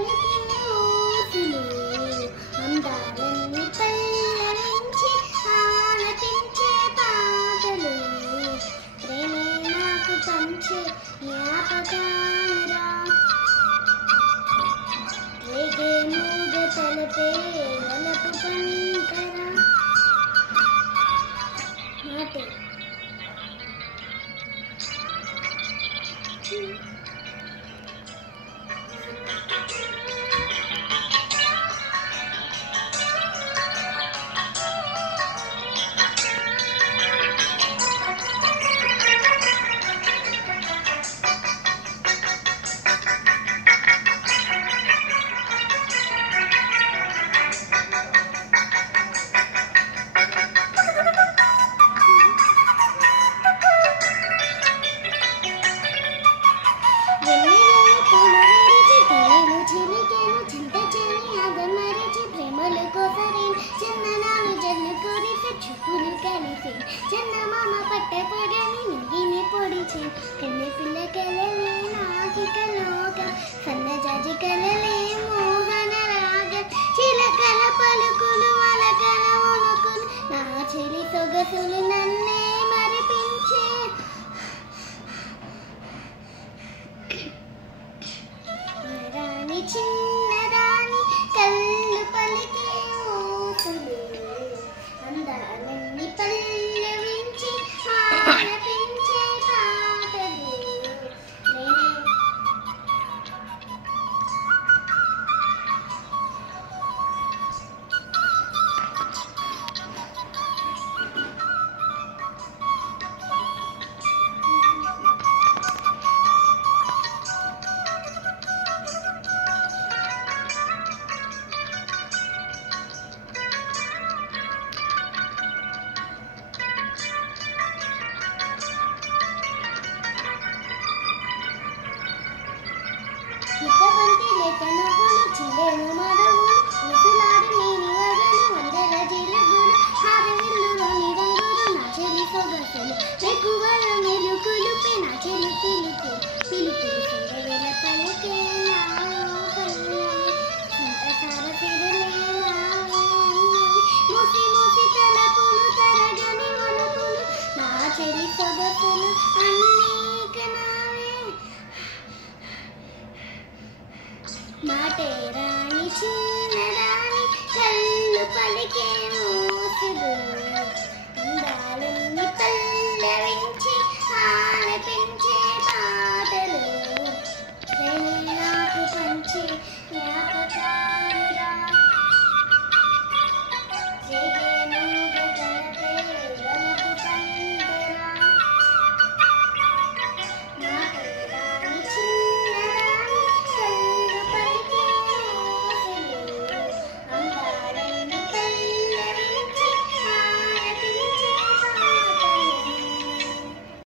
పలికే ఊసులు అందాలన్నీ పల్లవించి ఆలపించే పాటలు ప్రేమే నాకు పంచే జ్ఞాపకాలురా రేగే మూగ తలపే వలపు పంటరా మాటే చందమామ పట్ట పగని నింగిని పొడిచి కన్నె పిల్ల కలలే నాకిక లోకం సన్నజాజి కలలే మోహన రాగ చిలకల పలుకులు మలకల ఉణుకులు నా చెలి సొగసులు నన్నే మరిపించే రాణి చిన్నదాని కళ్ళు పలికే ఊసులు అందాలన్నీ పల్లవించి ఆలపించే పాటలు చిత్తబంతి లేఖ నవ్వులు చిల్లెను మధు